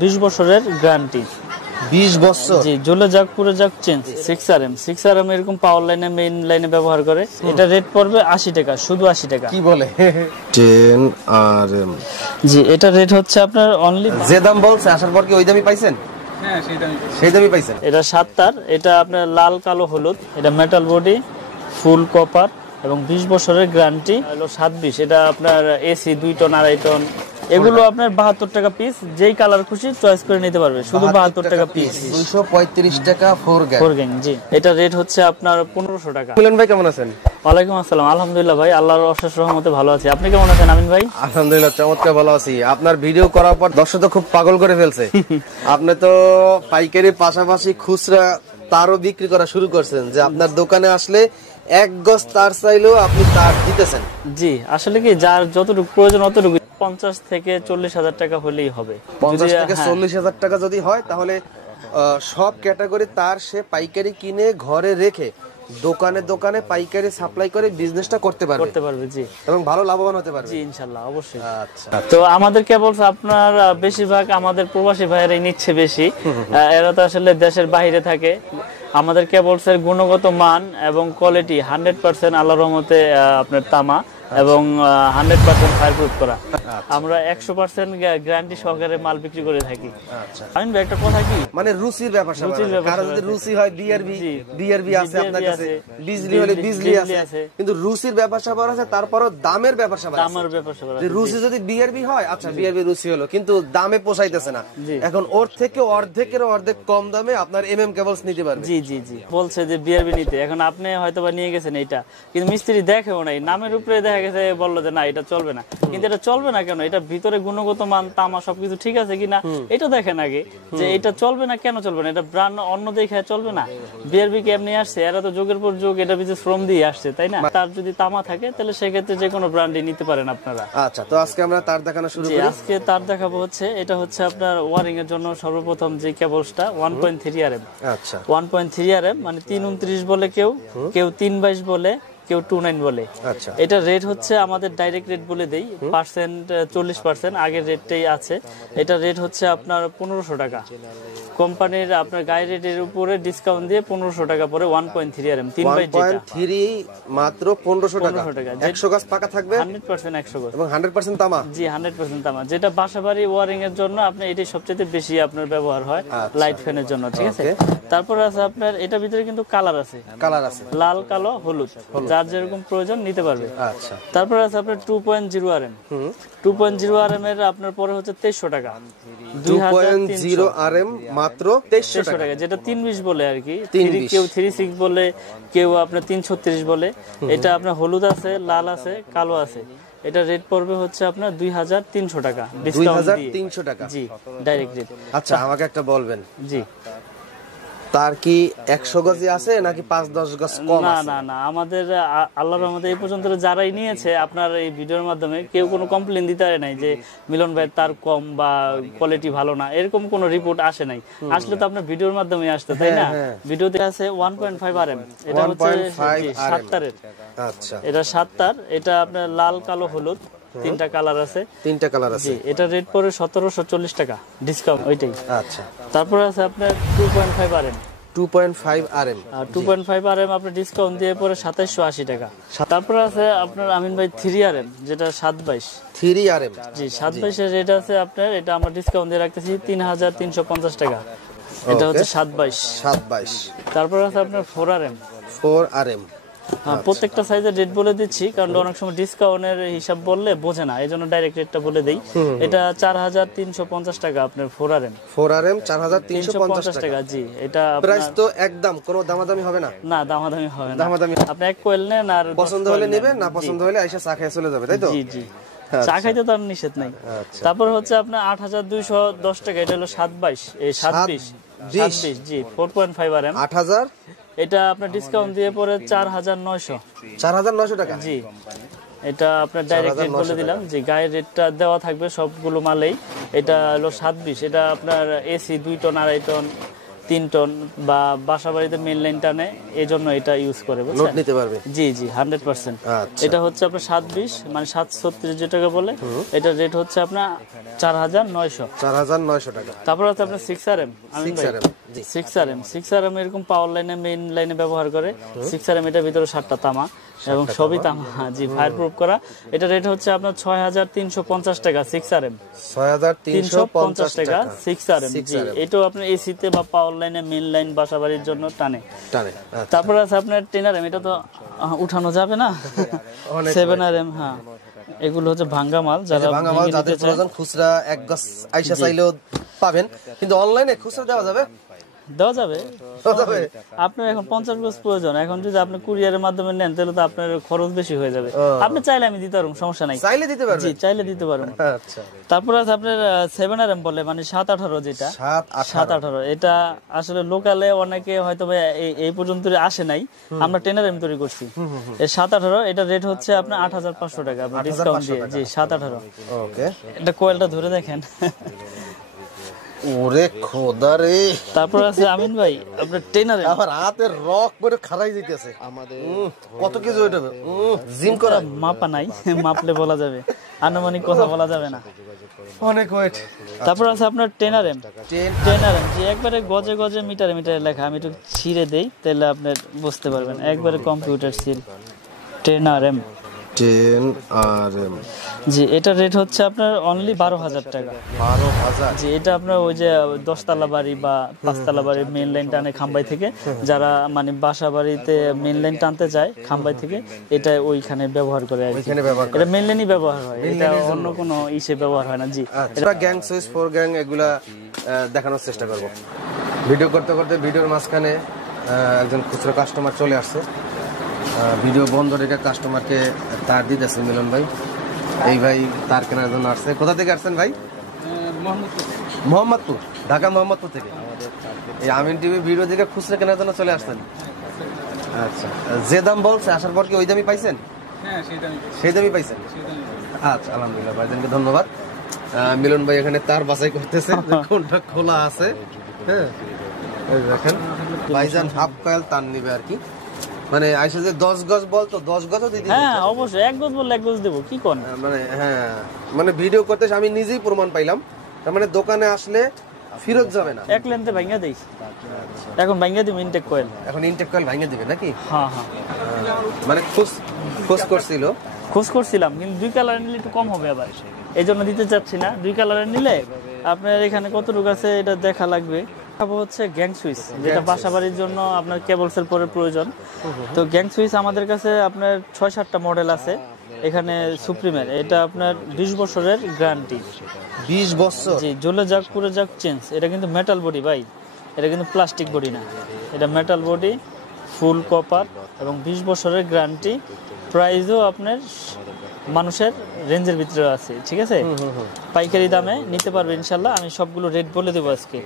20 বছরের গ্যারান্টি। 20 বছর? জি, জ্বলে যাক পুরো যাক চেঞ্জ। 6RM এরকম পাওয়ার লাইনে মেইন লাইনে ব্যবহার করে। এটা রেট পড়বে 80 টাকা, শুধু 80 টাকা। কি বলে 10RM? জি, এটা রেট হচ্ছে আপনার অনলি যে দাম বলছে আসার পর কি ওই দামই পাইছেন? হ্যাঁ, সেই দামই পাইছেন। এটা 7 তার, এটা আপনার লাল কালো হলুদ, এটা মেটাল বডি, ফুল কপার এবং 20 বছরের গ্যারান্টি। হলো 720, এটা আপনার এসি 2 টন 2.5 টন। এগুলো আপনার 72 টাকা পিস, যেই কালার খুশি চয়েস করে নিতে পারবে, শুধু 72 টাকা পিস। 235 টাকা 4 গ্যাং। জি, এটা রেট হচ্ছে আপনার 1500 টাকা। মিলন ভাই কেমন আছেন? ওয়ালাইকুম আসসালাম, আলহামদুলিল্লাহ ভাই, আল্লাহর অশেষ রহমতে ভালো আছি। আপনি কেমন আছেন আমিন ভাই? আলহামদুলিল্লাহ চমৎকার ভালো আছি। আপনার ভিডিও করার পর দর্শক তো খুব পাগল করে ফেলছে। আপনি তো পাইকারি পাশাপাশি খুচরা তারও বিক্রি করা শুরু করছেন, যে আপনার দোকানে আসলে 1 গজ তার চাইলেও আপনি তার দিতেছেন। জি, আসলে কি যার যতটুকু প্রয়োজন অতটুকু, 50 থেকে 40 হাজার টাকা হলেই হবে। 50 থেকে 40 হাজার টাকা যদি হয় তাহলে সব ক্যাটাগরি তার সে পাইকারি কিনে ঘরে রেখে দোকানে দোকানে পাইকারি সাপ্লাই করে বিজনেসটা করতে পারবে। জি, এবং ভালো লাভবান হতে পারবে। জি ইনশাআল্লাহ, অবশ্যই। আচ্ছা, তো আমাদের কেবল আপনার বেশিরভাগ আমাদের প্রবাসী ভাইয়েরাই নিচ্ছে বেশি। এরা তো আসলে দেশের বাইরে থাকে। আমাদের কেবলসের গুণগত মান এবং কোয়ালিটি 100% আল্লাহর রহমতে আপনার তামা এবং 100% ফায়ারপ্রুফ করা। আমরা 100% গ্যারান্টি সহকারে মাল বিক্রি করে থাকি। আচ্ছা, আমি একটা কথা কি, মানে রুচির ব্যাপার, কারণ যদি রুচি হয় বিআরবি আছে আপনার কাছে, বিজলি হলে বিজলি আছে, কিন্তু রুচির ব্যাপার স্যাপার আছে, তারপরও দামের ব্যাপার স্যাপার আছে। রুচি যদি বিআরবি হয়, আচ্ছা বিআরবি রুচি হলো, কিন্তু দামে পোষাইতেছে না, এখন ওর থেকে অর্ধেকের অর্ধেক কম দামে আপনার এমএম কেবলস নিতে পারবে। জি জি জি, বলছে যে বিআরবি নিতে, এখন আপনি হয়তোবা নিয়ে গেছেন এইটা, কিন্তু মিস্ত্রি দেখেও নাই, নামের উপরে দেখা গেছে বললো যে না এটা চলবে না। কিন্তু এটা চলবে না কেন? এটা ভিতরে গুণগত মান তামা সবকিছু ঠিক আছে কিনা এটা দেখেন আগে, যে এটা চলবে না কেন চলবে না, এটা ব্র্যান্ড অন্য দেখে চলবে না। বিআরবি কে এমনি আসছে, এরা তো যুগের পর যুগ এটা বিশেষ শ্রম দিয়ে আসছে, তাই না? তার যদি তামা থাকে তাহলে সেক্ষেত্রে যে কোনো ব্র্যান্ডই নিতে পারেন আপনারা। আচ্ছা, তো আজকে আমরা তার দেখানো শুরু করি। আজকে তার দেখাবো হচ্ছে, এটা হচ্ছে আপনার ওয়ারিং এর জন্য সর্বপ্রথম যে কেবলসটা 1.3RM। আচ্ছা, 1.3RM মানে 329 বলে, কেউ 322 বলে, কেউ 29 বলে। আচ্ছা, এটা রেট হচ্ছে আমাদের ডাইরেক্ট রেট বলে দেই, 40% আগের রেটটাই আছে। এটা রেট হচ্ছে আপনার 1500 টাকা। কোম্পানির আপনার গায়ে রেটের উপরে ডিসকাউন্ট দিয়ে 1500 টাকা পরে 1.3RM 3 মাত্র 1500 টাকা। 100 গজ পাকা থাকবে, 100% 100 গজ এবং 100% তামা। জি, 100% তামা, যেটা বাসাবাড়ি ওয়ারিং এর জন্য আপনি এটাই সবচেয়ে বেশি আপনার ব্যবহার হয়, লাইট ফ্যানের জন্য, ঠিক আছে? তারপর আছে আপনার এটার ভিতরে কিন্তু কালার আছে, লাল কালো হলুদ, যার যেরকম প্রয়োজন নিতে পারবে। আচ্ছা, তারপর আছে আপনার 2.0RM। 2.0RM এর আপনার পরে হচ্ছে 2300 টাকা। 2.0RM মাত্র 2300 টাকা, যেটা 320 বলে আর কি, কেউ 36 বলে, কেউ আপনার 336 বলে। এটা আপনার হলুদ আছে, লাল আছে, কালো আছে। এটা রেট পড়বে হচ্ছে আপনার 2300 টাকা ডিসকাউন্ট দিয়ে। 2300 টাকা, জি, ডাইরেক্ট রেট। আচ্ছা, আমাকে একটা বলবেন, জি তার কি 100 গজই আছে নাকি 5-10 গজ কম আছে? না না, আমাদের আল্লাহর রহমতে এই পর্যন্ত যারাই নিয়েছে আপনার এই ভিডিওর মাধ্যমে কেউ কোনো কমপ্লেইন দিতে পারে নাই যে মিলন ভাই তার কম বা কোয়ালিটি ভালো না, এরকম কোনো রিপোর্ট আসে নাই। আসলে তো আপনার ভিডিওর মাধ্যমে আসতো, তাই না? ভিডিওতে আছে 1.5RM। এটা হচ্ছে 7 তারের। আচ্ছা, এটা 7 তার, এটা আপনার লাল কালো হলুদ 3টা কালার আছে। 3টা কালার আছে। জি, এটা রেট পড়ে 1740 টাকা ডিসকাউন্ট ওইটাই। আচ্ছা, তারপর আছে আপনার 2.5RM। 2.5RM 2.5RM আপনার ডিসকাউন্ট দিয়ে পরে 2780 টাকা। তারপর আছে আপনার আমিন ভাই 3RM, যেটা 722। 3RM জি, 722 এর রেট আছে আপনার, এটা আমরা ডিসকাউন্ট দিয়ে রাখতেছি 3350 টাকা। এটা হচ্ছে 722। তারপর আছে আপনার 4RM। প্রত্যেকটা সাইজের রেট বলে দিচ্ছি, কারণ অনেক সময় ডিসকাউন্টের হিসাব বললে বোঝে না, এই জন্য ডাইরেক্ট রেটটা বলে দেই। এটা 4350 টাকা আপনার 4RM 4350 টাকা। জি, এটা প্রাইস তো একদম কোনো দামাদামি হবে না? না, দামাদামি হবে না। আপনি এক কোয়েল নেন, আর পছন্দ হলে নেবেন, না পছন্দ হলে আইসা চা খেয়ে চলে যাবে, তাই তো? জি জি, চা খাইতে তো আর নিষেধ নাই। তারপর হচ্ছে আপনার 8210 টাকা। এটা হলো 27 জি, 4.5RM 8000। এটা আপনার ডিসকাউন্ট দিয়ে পরে 4900 টাকা। জি, এটা আপনার ডাইরেক্ট রেট বলে দিলাম, যে গায়ের রেটটা দেওয়া থাকবে সবগুলো মালেই। এটা হলো 27। এটা আপনার এসি 2 টন 2.5 টন 3 টন বা বাসা বাড়িতে মেইন লাইন টানে, এই জন্য এটা ইউজ করে, লোড বুঝছেন? নিতে পারবে। জি জি 100%। আচ্ছা। এটা হচ্ছে আপনার 720 মানে 736 যে টাকা বলে, এটা রেট হচ্ছে আপনার 4900। 4900 টাকা। তারপর আছে আপনার 6RM, আমি 6RM, জি। 6RM এরকম পাওয়ার লাইনে মেইন লাইনে ব্যবহার করে। 6RM এটার ভিতরে 7টা তামা এবং সবই তামা, জি ফায়ার প্রুফ করা। এটা রেট হচ্ছে আপনার 6350 টাকা 6RM। 6350 টাকা টাকা 6RM। জি, এটাও আপনার এসিতে বা পাওয়ার লাইনে মেইন লাইন বাসাবাড়ির জন্য টানে। আচ্ছা। তারপর আছে আপনার 10RM, এটা তো উঠানো যাবে না। 7RM, হ্যাঁ এগুলো হচ্ছে ভাঙ্গা মাল, যারা ভাঙা মাল যাদের প্রয়োজন খুচরা এক গজ আইসা চাইলেও পাবেন, কিন্তু অনলাইনে খুচরা দেওয়া যাবে? দেওয়া যাবে। আপনার এখন 50 গজ প্রয়োজন, এখন যদি আপনি কুরিয়ারের মাধ্যমে নেন তাহলে তো আপনার খরচ বেশি হয়ে যাবে। আপনি চাইলে আমি দিতে পারবো, সমস্যা নাই। চাইলে দিতে পারবেন? জি চাইলে দিতে পারবো। আচ্ছা। তারপর আছে আপনার 7RM বলে, মানে 718, যেটা 718। এটা আসলে লোকালে অনেকে হয়তো এই পর্যন্ত আসে নাই, আমরা 10RM তৈরি করছি। এই 718 এটা রেট হচ্ছে আপনার 8500 টাকা, আপনি ডিসকাউন্ট দিয়ে। জি 718। ওকে। এটা কোয়েলটা ধরে দেখেন। ওরে খোদা রে। তারপর আছে আমিন ভাই আপনার 10RM, আমার হাতের রক করে খারাই দিতেছে। আমাদের কত কেজি ওইটা? জিম করা মাপা নাই, মাপলে বলা যাবে, আনুমানিক কথা বলা যাবে না। অনেক ওয়েট। তারপর আছে আপনার 10RM, যে একবারে গজে গজে মিটারে মিটারে লেখা। আমি একটু ছিঁড়ে দেই তাহলে আপনি বুঝতে পারবেন, একবারে কম্পিউটার সিল 10RM। জি এটা রেট হচ্ছে আপনার অনলি 12000 টাকা। 12000? জি এটা আপনার ওই যে 10 তলা বাড়ি বা 5 তলা বাড়ির মেইন লাইন টানে খাম্বাই থেকে, যারা মানে বাসা বাড়িতে মেইন লাইন টানতে যায় খাম্বাই থেকে, এটা ওইখানে ব্যবহার করে আর কি। এটা মেইন লাইনই ব্যবহার হয়, এটা অন্য কোনো ইসে ব্যবহার হয় না। জি এটা গ্যাং সুইচ 4 গ্যাং এগুলা দেখানোর চেষ্টা করব। ভিডিও করতে করতে ভিডিওর মাঝখানে একজন খুচরো কাস্টমার চলে আসছে। ভিডিও বন্ধ রেখে কাস্টমারকে তার দিতেছে মিলন ভাই। এই ভাই তার কেনার জন্য আসছে। কোথা থেকে আসছেন ভাই? মোহাম্মদপুর, ঢাকা মোহাম্মদপুর থেকে। এই আমিন টিভি ভিডিও দেখে খুচরা কেনার জন্য চলে আসছেন? আচ্ছা, যে দাম বলছে আসার পর কি ওই দামই পাইছেন? হ্যাঁ সেই দামই পাইছেন। আচ্ছা আলহামদুলিল্লাহ, ভাইজানকে ধন্যবাদ। মিলন ভাই এখানে তার বাছাই করতেছে কোনটা খোলা আছে। হ্যাঁ দেখেন ভাইজান হাফ কয়েল তার নিবে আর কি, মানে আইসা যে 10 গজ বলতো 10 গজও দিতে। হ্যাঁ অবশ্যই, 1 গজ বললে 1 গজ দেবো, কি কোন? মানে হ্যাঁ, মানে ভিডিও করতে আমি নিজেই প্রমাণ পাইলাম। তার মানে দোকানে আসলে ফেরত যাবে না। এক লেন্থে ভাঙা দেই, এখন ভাঙা দিব ইনটেক কয়েল। এখন ইনটেক কয়েল ভাঙা দিবে নাকি? হ্যাঁ হ্যাঁ, মানে খোঁজ করছিলাম, কিন্তু 2 কালারের নিলে একটু কম হবে, আবার এই জন্য দিতে চাচ্ছি না। 2 কালারের নিলে আপনার এখানে কতটুকু আছে এটা দেখা লাগবে। হচ্ছে গ্যাং সুইচ, যেটা বাসা বাড়ির জন্য আপনার কেবলসের পরে প্রয়োজন। তো গ্যাং সুইচ আমাদের কাছে আপনার 6-7টা মডেল আছে এখানে সুপ্রিমের। এটা আপনার 20 বছরের গ্যারান্টি। 20 বছর? জি, জ্বলে যাক পুড়ে যাক চেঞ্জ। এটা কিন্তু মেটাল বডি ভাই, এটা কিন্তু প্লাস্টিক বডি না, এটা মেটাল বডি, ফুল কপার এবং 20 বছরের গ্যারান্টি। প্রাইসও আপনার মানুষের রেঞ্জের ভিতরে আছে, ঠিক আছে? পাইকারি দামে নিতে পারবে ইনশাল্লাহ। আমি সবগুলো রেট বলে দেবো আজকে।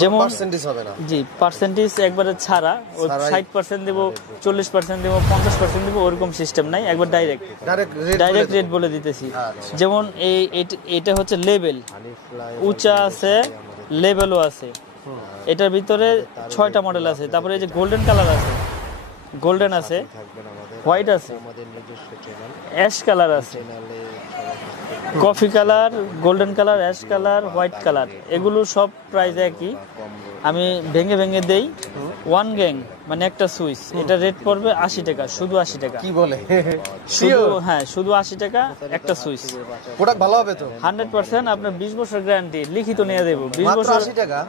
যেমন পার্সেন্টেজ হবে না, জি পার্সেন্টেজ একবারে ছাড়া, ওই 60% দেব, 40% দেব, 50% দেব, ওরকম সিস্টেম নাই, একবার ডাইরেক্ট রেট বলে দিতেছি। যেমন এটা হচ্ছে লেভেল, উঁচা আছে, লেভেলও আছে। এটার ভিতরে 6টা মডেল আছে। তারপরে এই যে গোল্ডেন কালার আছে, গোল্ডেন আছে, হোয়াইট আছে, অ্যাশ কালার আছে, coffee colour, golden colour, ash colour, white colour. এগুলো সব প্রাইস একই। আমি ভেঙে ভেঙে দেই। 1 গ্যাং মানে একটা সুইচ, এটা রেট পড়বে 80 টাকা, শুধু 80 টাকা। কি বলে? শুধু হ্যাঁ, শুধু 80 টাকা একটা সুইচ। প্রোডাক্ট ভালো হবে তো? 100% আপনার 20 বছর গ্যারান্টি লিখিত নিয়ে দেব।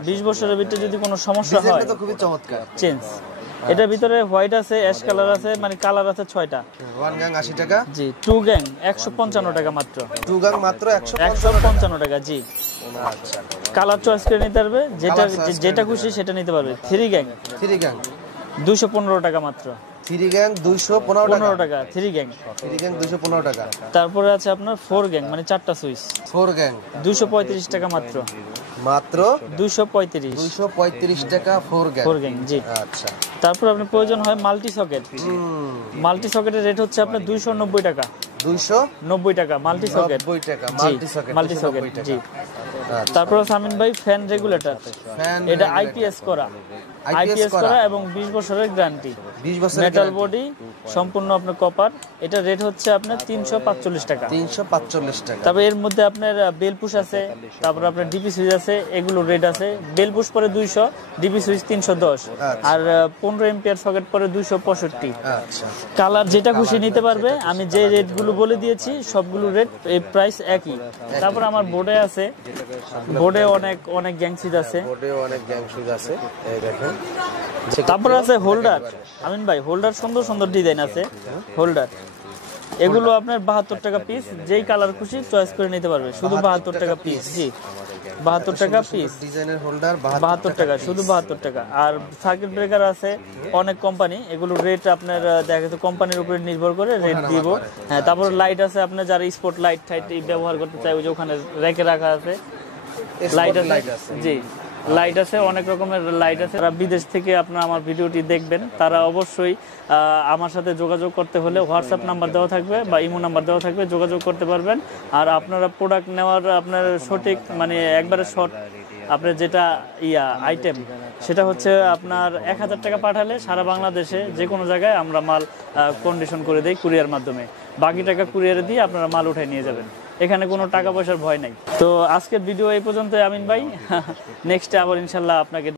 20 বছরের ভিতরে যদি কোনো সমস্যা হয়, এটা তো খুবই চমৎকার চেঞ্জ। এটার ভিতরে হোয়াইট আছে, অ্যাশ কালার আছে, মানে কালার আছে 6টা। 1 গ্যাং 80 টাকা? জি। 2 গ্যাং 155 টাকা মাত্র। 2 গ্যাং মাত্র 155 টাকা, জি। আচ্ছা, কালার চয়েস করে নিতে পারবে, যেটা খুশি সেটা নিতে পারবে। 3 গ্যাং 215 টাকা মাত্র। 3 গ্যাং 215 টাকা 3 গ্যাং 215 টাকা। তারপরে আছে আপনার 4 গ্যাং মানে 4টা সুইচ, 4 গ্যাং 235 টাকা মাত্র। 235 টাকা 4 গ্যাং, জি। আচ্ছা, তারপর আপনার প্রয়োজন হয় মাল্টি সকেট। মাল্টি সকেটের রেট হচ্ছে আপনার 290 টাকা। 290 টাকা মাল্টি সকেট। 90 টাকা মাল্টি সকেট, মাল্টি সকেট জি। তারপর সামিন ভাই ফ্যান রেগুলেটর, এটা আইপিএস করা, আইপিএস করা এবং 20 বছরের গ্যারান্টি, 20 বছরের মেটাল বডি, সম্পূর্ণ আপনার কপার। এটা রেট হচ্ছে আপনার 345 টাকা। 345 টাকা। তবে এর মধ্যে আপনার বেল পুশ আছে, তারপর আপনার ডিপি সুইচ আছে, এগুলো রেট আছে। বেল পুশ পরে 200, ডিপি সুইচ 310, আর 15 এম্পিয়ার সকেট পরে 265। আচ্ছা, কালার যেটা খুশি নিতে পারবে। আমি যে রেটগুলো বলে দিয়েছি সবগুলো রেট এই প্রাইস একই। তারপর আমার বোর্ডে আছে, বোর্ডে অনেক গ্যাং সুইচ আছে, বোর্ডে অনেক গ্যাং সুইচ আছে, এই দেখেন। তারপর আছে হোল্ডার। আমিন ভাই হোল্ডার সুন্দর সুন্দর ডিজাইন আছে হোল্ডার, এগুলো আপনার 72 টাকা পিস, যেই কালার খুশি চয়েস করে নিতে পারবে, শুধু 72 টাকা পিস। জি 72 টাকা পিস, ডিজাইনের হোল্ডার 72 টাকা, শুধু 72 টাকা। আর সার্কিট ব্রেকার আছে অনেক কোম্পানি, এগুলো রেট আপনার দেখা যাচ্ছে কোম্পানির উপরে নির্ভর করে রেট দিব। হ্যাঁ, তারপর লাইট আছে, আপনার যারা স্পট লাইট টাইট ব্যবহার করতে চায় ওই যে ওখানে রেখে রাখা আছে লাইট আছে। জি লাইট আছে, অনেক রকমের লাইট আছে। যারা বিদেশ থেকে আপনারা আমার ভিডিওটি দেখবেন তারা অবশ্যই আমার সাথে যোগাযোগ করতে হলে হোয়াটসঅ্যাপ নাম্বার দেওয়া থাকবে বা ইমো নাম্বার দেওয়া থাকবে, যোগাযোগ করতে পারবেন। আর আপনারা প্রোডাক্ট নেওয়ার আপনার সঠিক মানে একবারে শর্ট আপনার যেটা আইটেম সেটা হচ্ছে আপনার 1000 টাকা পাঠালে সারা বাংলাদেশে যে কোনো জায়গায় আমরা মাল কন্ডিশন করে দেই কুরিয়ার মাধ্যমে। বাকি টাকা কুরিয়ারে দিয়ে আপনারা মাল উঠায় নিয়ে যাবেন, এখানে কোনো টাকা পয়সার ভয় নাই। তো আজকের ভিডিও এই পর্যন্ত আমিন ভাই, নেক্সটে আবার ইনশাল্লাহ আপনাকে